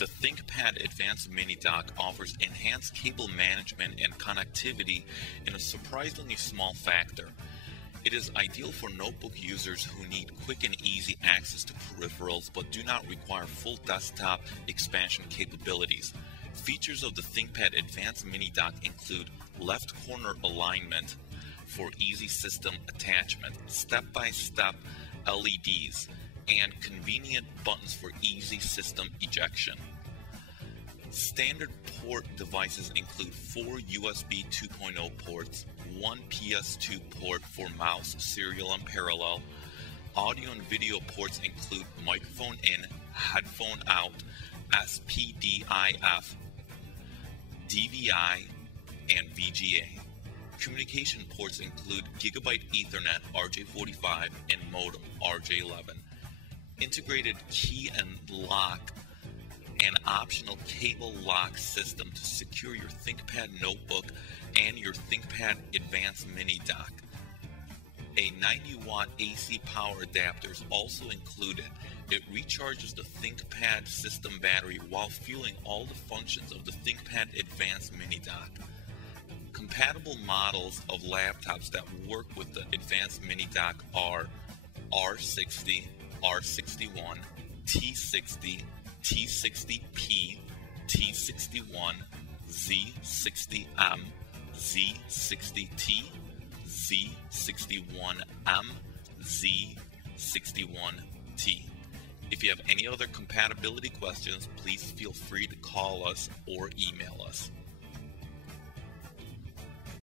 The ThinkPad Advanced Mini Dock offers enhanced cable management and connectivity in a surprisingly small factor. It is ideal for notebook users who need quick and easy access to peripherals but do not require full desktop expansion capabilities. Features of the ThinkPad Advanced Mini Dock include left corner alignment for easy system attachment, step-by-step LEDs, and convenient buttons for easy system ejection. Standard port devices include 4 USB 2.0 ports, 1 PS2 port for mouse, serial and parallel. Audio and video ports include microphone in, headphone out, SPDIF, DVI, and VGA. Communication ports include Gigabit Ethernet RJ45 and modem RJ11. Integrated key and lock and optional cable lock system to secure your ThinkPad notebook and your ThinkPad Advanced Mini Dock. A 90-watt AC power adapter is also included. It recharges the ThinkPad system battery while fueling all the functions of the ThinkPad Advanced Mini Dock. Compatible models of laptops that work with the Advanced Mini Dock are R60, R61, T60, T60P, T61, Z60M, Z60T, Z61M, Z61T. If you have any other compatibility questions, please feel free to call us or email us.